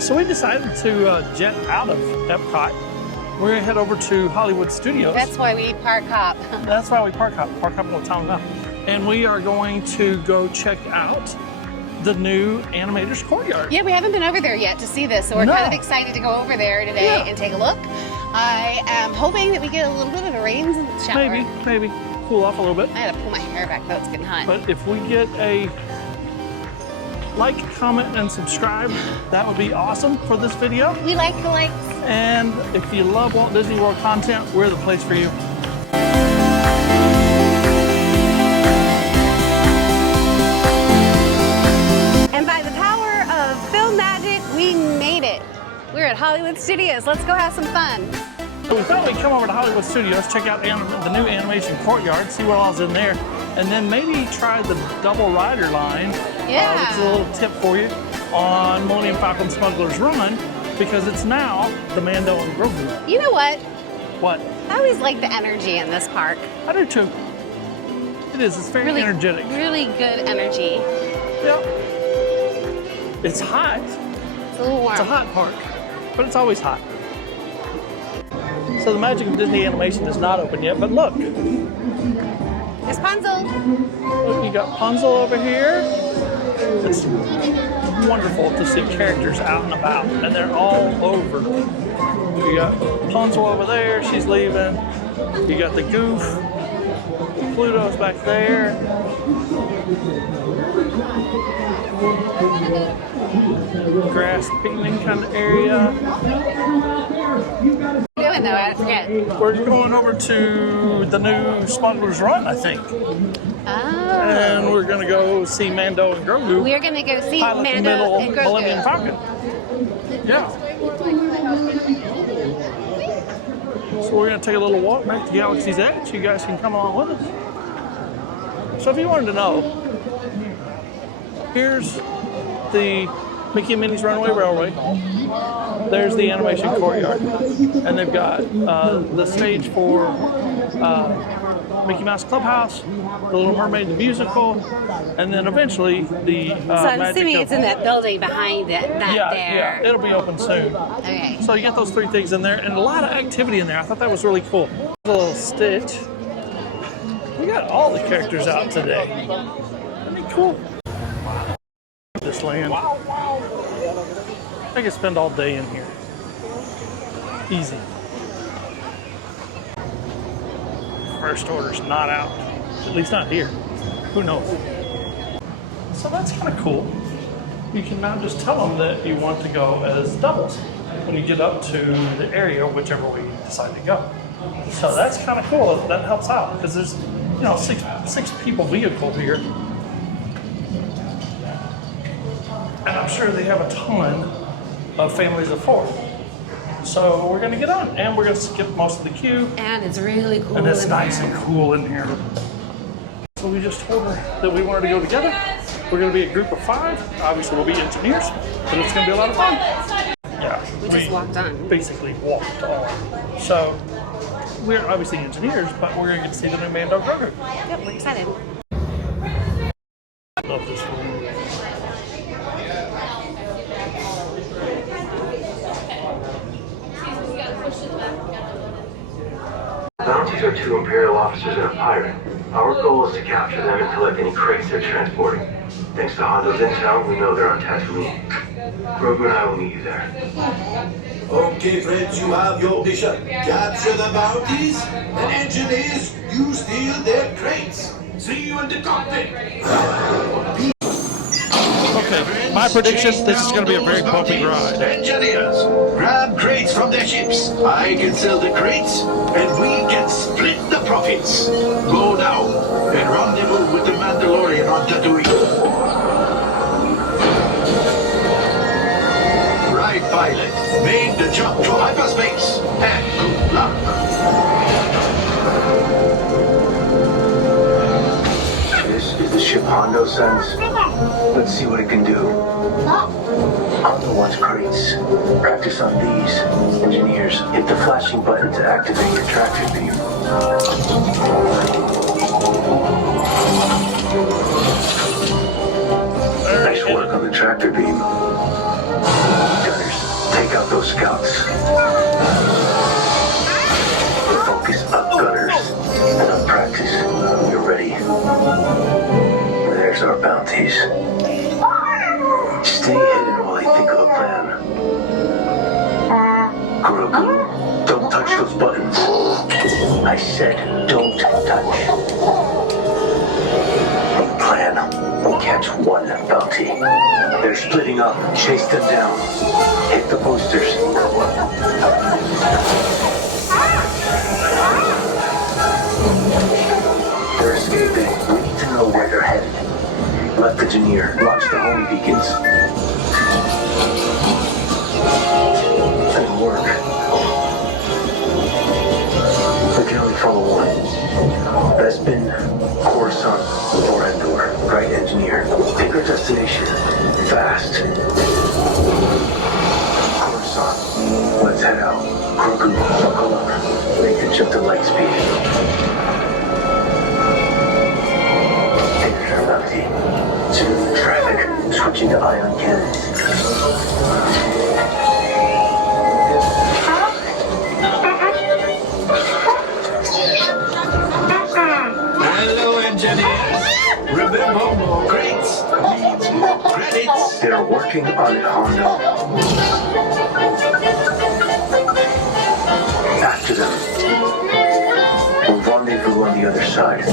So we decided to jet out of Epcot. We're gonna head over to Hollywood Studios. That's why we park hop. That's why we park hop all the time now. And we are going to go check out the new Animator's Courtyard. Yeah, we haven't been over there yet to see this, so we're kind of excited to go over there today and take a look. I am hoping that we get a little bit of a rain shower. Maybe. Cool off a little bit. I had to pull my hair back though, it's getting hot. But if we get a like, comment, and subscribe, that would be awesome for this video. We like the likes. And if you love Walt Disney World content, we're the place for you. And by the power of film magic, we made it. We're at Hollywood Studios. Let's go have some fun. So we thought we'd come over to Hollywood Studios, check out the new animation Courtyard, see what all's in there, and then maybe try the double rider line. Yeah. Which is a little tip for you on Millennium Falcon Smugglers Run, because it's now the Mando and Grogu. You know what? What? I always like the energy in this park. I do too. It is. It's very energetic. Really good energy. Yep. It's hot. It's a little warm. It's a hot park, but it's always hot. So the magic of Disney animation is not open yet, but look. There's Punzel. Look, you got Punzel over here. It's wonderful to see characters out and about, and they're all over. You got Punzel over there, she's leaving. You got the Goof. Pluto's back there. Grass picnic kind of area. Doing though, I forget. We're going over to the new Smugglers Run, I think. Oh. And we're gonna go see Mando and Grogu. We're gonna go see pilot Mando and Grogu. Millennium Falcon. Yeah. So we're gonna take a little walk back to Galaxy's Edge. You guys can come along with us. So if you wanted to know, here's the Mickey and Minnie's Runaway Railway. There's the animation Courtyard. And they've got the stage for Mickey Mouse Clubhouse, The Little Mermaid the musical, and then eventually the So I'm assuming it's in that building behind it, there. Yeah, it'll be open soon. Okay. So you got those three things in there, and a lot of activity in there. I thought that was really cool. A little Stitch. We got all the characters out today. Isn't it cool? This land. I could spend all day in here. Easy. First order's not out. At least not here. Who knows? So that's kind of cool. You can now just tell them that you want to go as doubles when you get up to the area, whichever way you decide to go. So that's kind of cool. That helps out because there's, you know, six people vehicle here. And I'm sure they have a ton of families of 4. So we're going to get on, and we're going to skip most of the queue. And it's really cool. And it's nice and cool in here. So we just told her that we wanted to go together. We're going to be a group of 5. Obviously, we'll be engineers, but it's going to be a lot of fun. Yeah, We just walked on. Basically walked on. So we're obviously engineers, but we're going to get to see the new Mando Grogu. Yep, we're excited. I love this room. Bounties are 2 Imperial officers and a pirate. Our goal is to capture them and collect any crates they're transporting. Thanks to Hondo's intel, we know they're on Tatooine. Grogu and I will meet you there. Okay, friends, you have your mission. Capture the bounties, and engineers, you steal their crates. See you in the cockpit. Okay, my prediction, this is going to be a very bumpy ride. Engineers, grab crates from their ships. I can sell the crates, and we can split the profits. Go now, and rendezvous with the Mandalorian on Tatooine. Right, pilot. Made the jump to hyperspace. And good luck. This is the ship Hondo sends. Let's see what it can do. Hondo wants crates. Practice on these. Engineers, hit the flashing button to activate your tractor beam. Nice work on the tractor beam. Gunners, Scouts. Focus up, gunners. Enough practice. You're ready. There's our bounties. Stay hidden while I think of a plan. Grogu, don't touch those buttons. I said don't touch. The plan, we'll catch one bounty. They're splitting up. Chase them down. Hit the boosters. They're escaping. We need to know where they're headed. Left engineer, watch the home beacons. That'll work. We can only follow one. Bespin, Coruscant, or Endor. Right engineer. Pick our destination. Fast. Coruscant, let's head out. Grogu, buckle up. Make the jump to light speed. There's our bounty. Smooth the traffic. Switching to ion cannons. Hello, engineers. Remember, more crates means more credits. They're working on it, Hondo. After them. We'll rendezvous on the other side.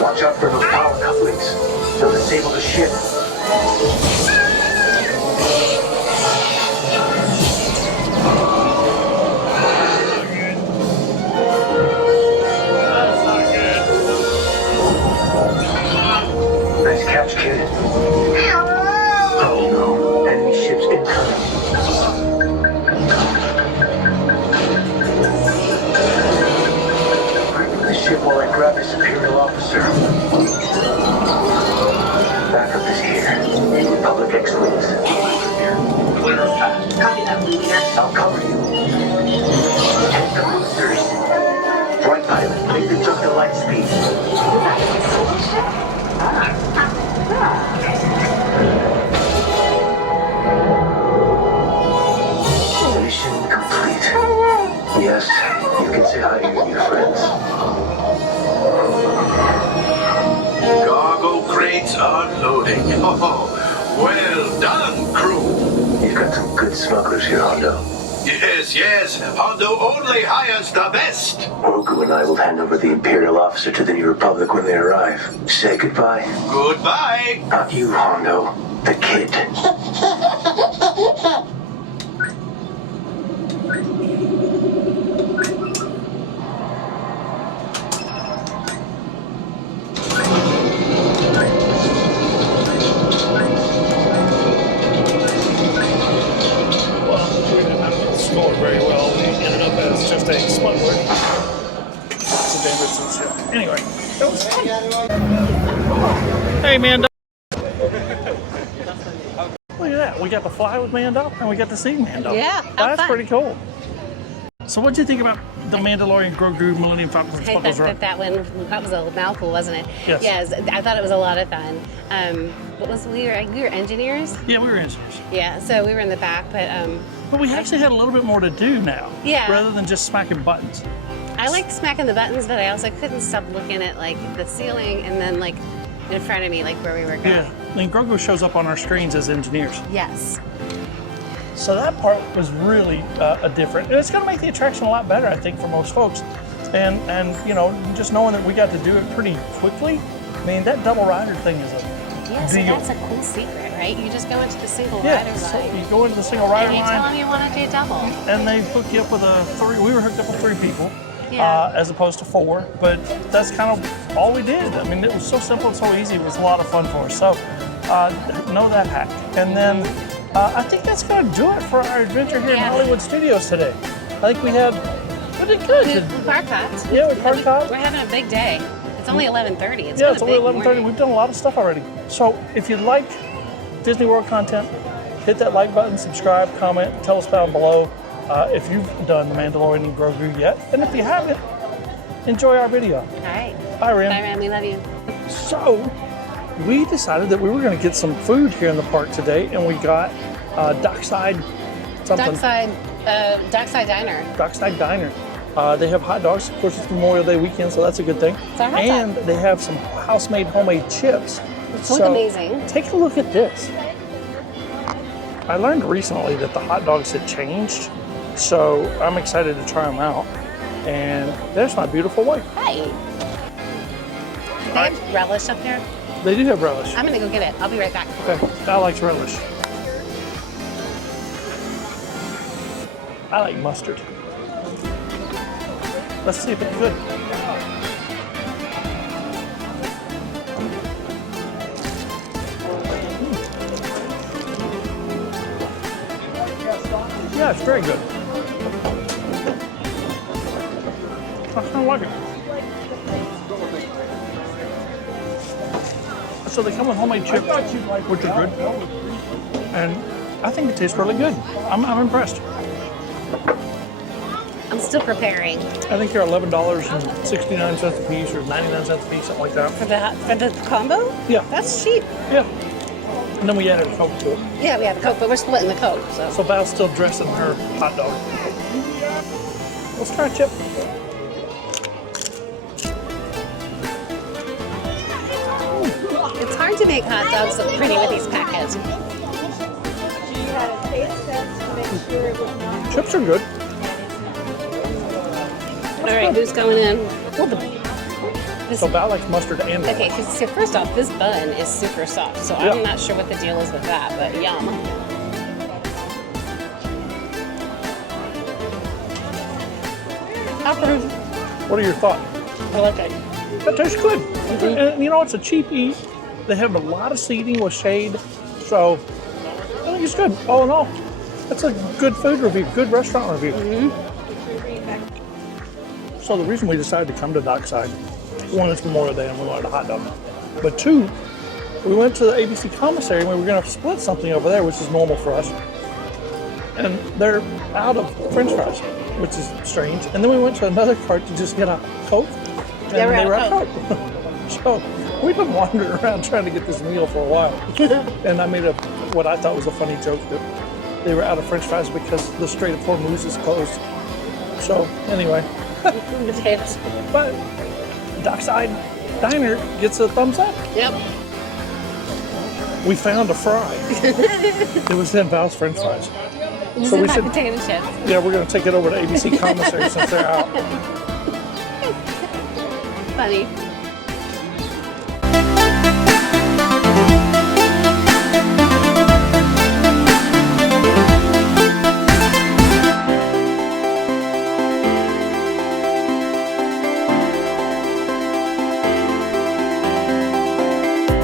Watch out for those power couplings. They'll disable the ship. Nice catch, kid. Oh no, enemy ships incoming. Bring the ship while I grab this Imperial officer. Backup is here. Republic X-Wings. Clear of path. Copy that, leader. I'll cover you. Hit the boosters. Right pilot, make the jump to light speed. Mission complete. Yes, you can say hi to your new friends. Cargo crates unloading. Oh, well done, crew. You've got some good smugglers here, Hondo. Yes, yes. Hondo only hires the best. Grogu and I will hand over the Imperial officer to the New Republic when they arrive. Say goodbye. Goodbye. Not you, Hondo. The kid. Very well. We ended up as just a smuggler. It's a dangerous ship. Anyway, that was fun. Hey, Mando. Look at that. We got to fly with Mando and we got to see Mando. Yeah, that's fun. pretty cool. So, what did you think about the Mandalorian Grogu Millennium Falcon I Smugglers thought Run? that was a mouthful, wasn't it? Yes. Yes, I thought it was a lot of fun. We were engineers. Yeah, we were engineers. Yeah, so we were in the back, But we actually had a little bit more to do now. Yeah. Rather than just smacking buttons. I liked smacking the buttons, but I also couldn't stop looking at like the ceiling and then like in front of me, like where we were going. Yeah. I mean, Grogu shows up on our screens as engineers. Yes. So that part was really a different, and it's going to make the attraction a lot better, I think, for most folks. And you know, just knowing that we got to do it pretty quickly. I mean, that double rider thing is a Yeah, so deal. that's a cool secret, right? You just go into the single Yeah, rider so line you go into the single rider and you tell line, them you want to do double. and they hook you up with a 3. We were hooked up with 3 people, Yeah. as opposed to 4. But that's kind of all we did. I mean, it was so simple and so easy. It was a lot of fun for us. So know that hack. And then I think that's going to do it for our adventure here in Yeah. Hollywood Studios today. I think we did good. We park hopped. Yeah, we parked hopped. We're having a big day. It's only 11:30. Yeah, been it's a only big 11:30. morning. We've done a lot of stuff already. So if you like Disney World content, hit that like button, subscribe, comment, tell us down below. if you've done the Mandalorian and Grogu yet. And if you haven't, enjoy our video. All right. Bye, Ram. Bye, Ram. We love you. So, we decided that we were going to get some food here in the park today, and we got Dockside something. Dockside Diner. Dockside Diner. They have hot dogs. Of course, it's Memorial Day weekend, so that's a good thing. It's our hot dog. And they have some house-made, homemade chips. They look amazing. Take a look at this. I learned recently that the hot dogs had changed, so I'm excited to try them out. And there's my beautiful wife. Hi. Do they have relish up there? They do have relish. I'm gonna go get it. I'll be right back. Okay, I like relish. I like mustard. Let's see if it's good. Yeah, it's very good. I kind of like it. So they come with homemade chips, which are good. And I think it tastes really good. I'm impressed. I'm still preparing. I think they're $11.69 a piece or 99 cents a piece, something like that. For the combo? Yeah. That's cheap. Yeah. And then we added a Coke to it. Yeah, we have a Coke, but we're splitting the Coke. So Val's still dressing her hot dog. Let's try a chip. It's hard to make hot dogs look pretty with these packets. Chips are good. All right, who's going in? So Val likes mustard and relish. Okay, so first off, this bun is super soft, so Yeah. I'm not sure what the deal is with that, but yum. Approve. What are your thoughts? I like it. That tastes good. And you know, it's a cheap eat. They have a lot of seating with shade. So I think it's good. All in all, that's a good food review, good restaurant review. So the reason we decided to come to Dockside, one, it's Memorial Day and we wanted a hot dog. But two, we went to the ABC commissary and we were going to split something over there, which is normal for us. And they're out of French fries, which is strange. And then we went to another cart to just get a Coke. And They were they out were of out of Coke. So we've been wandering around trying to get this meal for a while. And I made what I thought was a funny joke that they were out of French fries because the Strait of Hormuz is closed. So anyway. Potatoes. But Dockside Diner gets a thumbs up. Yep. We found a fry. It was in Val's French fries. This So is we my should, potato chips. yeah, we're going to take it over to ABC commissary since they're out. Funny.